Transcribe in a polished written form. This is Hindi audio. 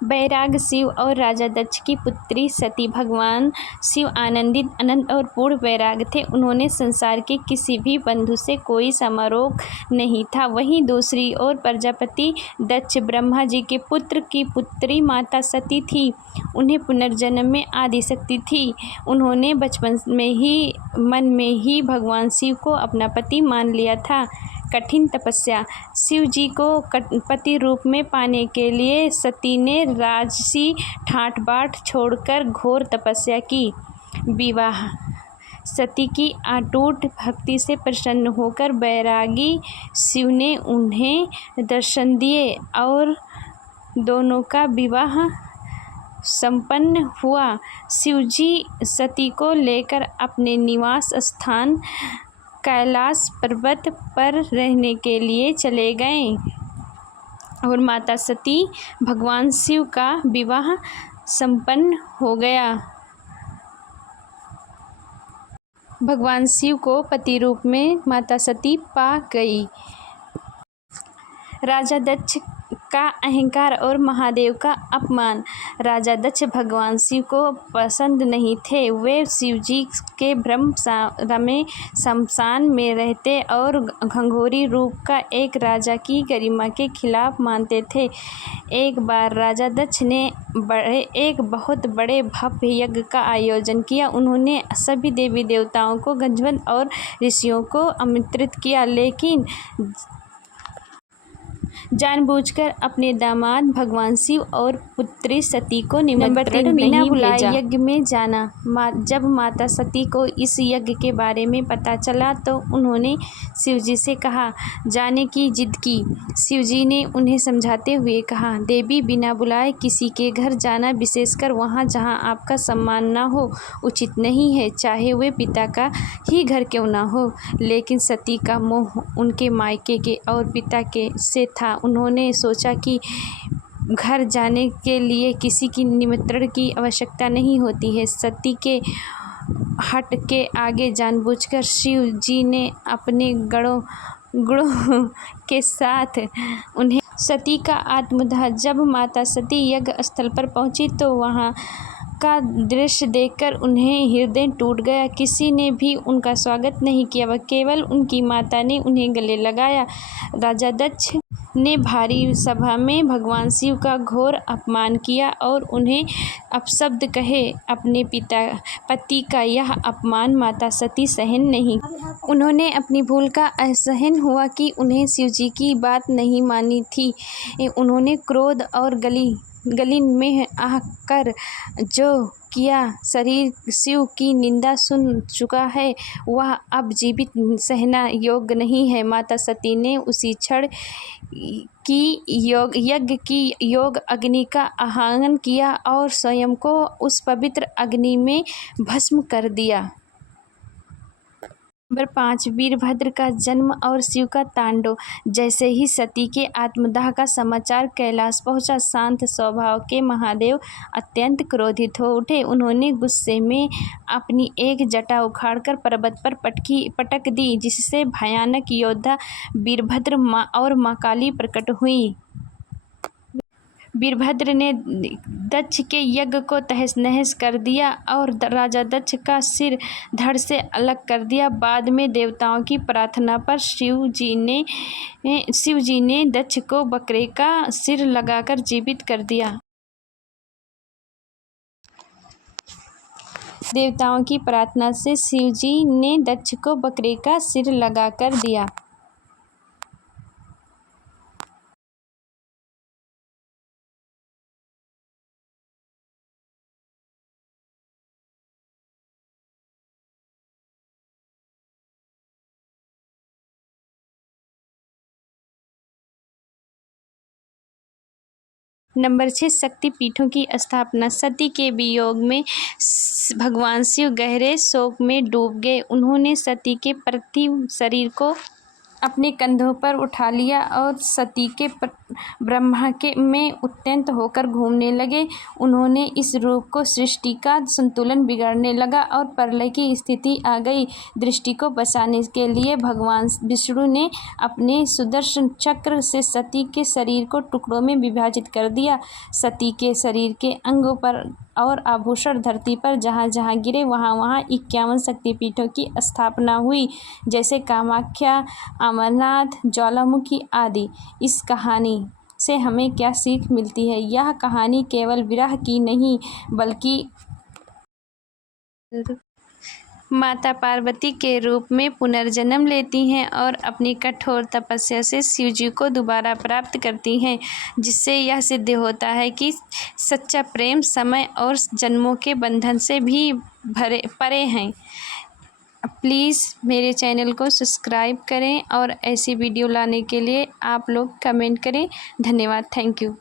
बैराग शिव और राजा दक्ष की पुत्री सती। भगवान शिव आनंदित, अनंत और पूर्ण बैराग थे। उन्होंने संसार के किसी भी बंधु से कोई समारोह नहीं था। वहीं दूसरी ओर प्रजापति दक्ष ब्रह्मा जी के पुत्र की पुत्री माता सती थी। उन्हें पुनर्जन्म में आदिशक्ति थी। उन्होंने बचपन में ही मन में ही भगवान शिव को अपना पति मान लिया था। कठिन तपस्या। शिव जी को पति रूप में पाने के लिए सती ने राजसी ठाट बाट छोड़कर घोर तपस्या की। विवाह। सती की अटूट भक्ति से प्रसन्न होकर बैरागी शिव ने उन्हें दर्शन दिए और दोनों का विवाह संपन्न हुआ। शिवजी सती को लेकर अपने निवास स्थान कैलाश पर्वत पर रहने के लिए चले गए और माता सती भगवान शिव का विवाह संपन्न हो गया। भगवान शिव को पति रूप में माता सती पा गई। राजा दक्ष का अहंकार और महादेव का अपमान। राजा दक्ष भगवान शिव को पसंद नहीं थे। वे शिव जी के ब्रह्म में शमशान में रहते और घंघोरी रूप का एक राजा की गरिमा के खिलाफ मानते थे। एक बार राजा दक्ष ने एक बहुत बड़े भव्य यज्ञ का आयोजन किया। उन्होंने सभी देवी देवताओं को, गंधर्व और ऋषियों को आमंत्रित किया, लेकिन जानबूझकर अपने दामाद भगवान शिव और पुत्री सती को निमंत्रण नहीं भेजा। यज्ञ में जाना। जब माता सती को इस यज्ञ के बारे में पता चला तो उन्होंने शिवजी से कहा, जाने की जिद की। शिवजी ने उन्हें समझाते हुए कहा, देवी, बिना बुलाए किसी के घर जाना, विशेषकर वहाँ जहाँ आपका सम्मान न हो, उचित नहीं है, चाहे वे पिता का ही घर क्यों न हो। लेकिन सती का मोह उनके मायके के और पिता के से था। उन्होंने सोचा कि घर जाने के लिए किसी की निमंत्रण की आवश्यकता नहीं होती है। सती के हट के आगे जानबूझकर शिव जी ने अपने गुणों के साथ उन्हें सती का आत्मदाह। जब माता सती यज्ञ स्थल पर पहुंची तो वहां का दृश्य देखकर उन्हें हृदय टूट गया। किसी ने भी उनका स्वागत नहीं किया, केवल उनकी माता ने उन्हें गले लगाया। राजा दक्ष ने भारी सभा में भगवान शिव का घोर अपमान किया और उन्हें अपशब्द कहे। अपने पति का यह अपमान माता सती सहन नहीं। उन्होंने अपनी भूल का असहन हुआ कि उन्हें शिवजी की बात नहीं मानी थी। उन्होंने क्रोध और गली में आकर जो किया, शरीर शिव की निंदा सुन चुका है, वह अब जीवित सहना योग्य नहीं है। माता सती ने उसी क्षण यज्ञ की योग अग्नि का आह्वान किया और स्वयं को उस पवित्र अग्नि में भस्म कर दिया। नंबर 5, वीरभद्र का जन्म और शिव का तांडव। जैसे ही सती के आत्मदाह का समाचार कैलाश पहुंचा, शांत स्वभाव के महादेव अत्यंत क्रोधित हो उठे। उन्होंने गुस्से में अपनी एक जटा उखाड़कर पर्वत पर पटक दी, जिससे भयानक योद्धा वीरभद्र और मां काली प्रकट हुई। वीरभद्र ने दक्ष के यज्ञ को तहस नहस कर दिया और राजा दक्ष का सिर धड़ से अलग कर दिया। बाद में देवताओं की प्रार्थना पर शिव जी ने दक्ष को बकरे का सिर लगाकर जीवित कर दिया। देवताओं की प्रार्थना से शिव जी ने दक्ष को बकरे का सिर लगाकर दिया। नंबर 6, शक्ति पीठों की स्थापना। सती के वियोग में भगवान शिव गहरे शोक में डूब गए। उन्होंने सती के पार्थिव शरीर को अपने कंधों पर उठा लिया और सती के ब्रह्मा के में उत्तेजित होकर घूमने लगे। उन्होंने इस रूप को सृष्टि का संतुलन बिगड़ने लगा और प्रलय की स्थिति आ गई। दृष्टि को बचाने के लिए भगवान विष्णु ने अपने सुदर्शन चक्र से सती के शरीर को टुकड़ों में विभाजित कर दिया। सती के शरीर के अंगों पर और आभूषण धरती पर जहाँ जहाँ गिरे वहाँ वहाँ 51 शक्तिपीठों की स्थापना हुई, जैसे कामाख्या, अमरनाथ, ज्वालामुखी आदि। इस कहानी से हमें क्या सीख मिलती है? यह कहानी केवल विरह की नहीं बल्कि माता पार्वती के रूप में पुनर्जन्म लेती हैं और अपनी कठोर तपस्या से शिवजी को दोबारा प्राप्त करती हैं, जिससे यह सिद्ध होता है कि सच्चा प्रेम समय और जन्मों के बंधन से भी परे हैं। प्लीज़ मेरे चैनल को सब्सक्राइब करें और ऐसी वीडियो लाने के लिए आप लोग कमेंट करें। धन्यवाद। Thank you.